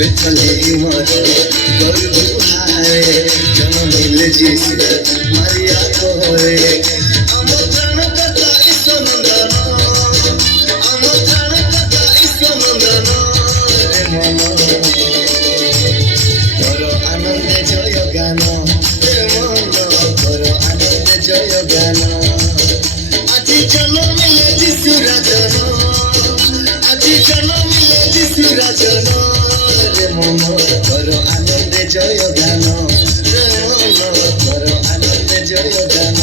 बेचले मर गरु हाय जन मिले जिसु मारिया कोरे आम प्राण कथा ईश्वनंदन आम प्राण कथा ईश्वनंदन रे मन कर आनंद जय गान रे मन कर आनंद जय गान आज जन मिले जिसु राजन आज जन मिले जिसु राजन मन कर आनंद जय गान मन कर आनंद जय गान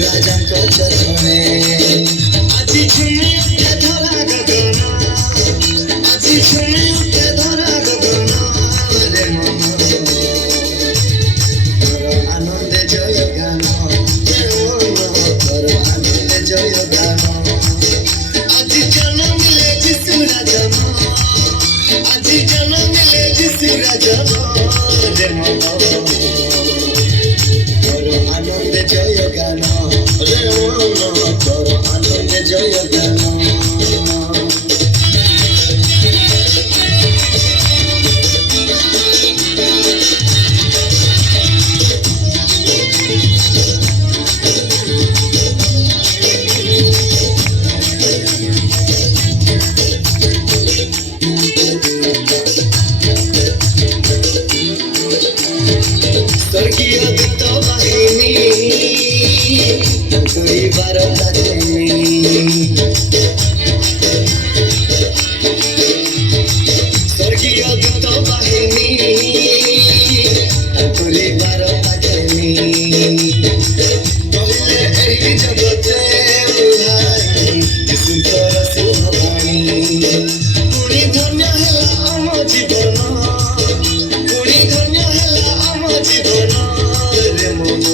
राजा को चरणे आज झुमी उठे धरा गगन आज झुमी उठे धरा गगन रे मन कर आनंद जय गान रे मन कर आनंद जय गान आज जन मिले जिसु राजन आज जन मिले जिसु राजन रे मन कर आनंद जय गान कर आनंद जय गान स्वर्गीय दूत बाहिनी कोई बारता स्वर्गीय दूत बाहिनी कोई बारता कहले एही जगते उहाई सुंदर सुभवाणी पुणी धन्य है आम जीवन पुणी धन्य है आम जीवन रे मन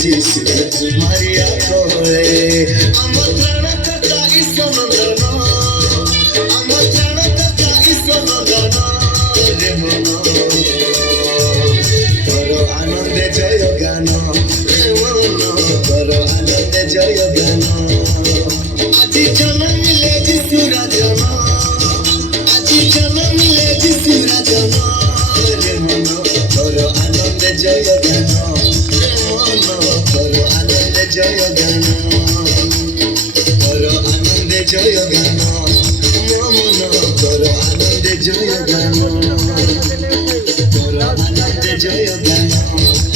जिसु मारिया कोरे आम प्राण कथा ईश्वनंदन आम प्राण कथा ईश्वनंदन रे मन कर आनंद जय गान रे मन कर आनंद जय गान आज जन मिले जिसु राजन आज जन मिले जिसु राजन रे मन कर आनंद जय गान कर आनंद जय गान कर आनंद जय गान मन कर आनंद जय गान कर आनंद जय गान।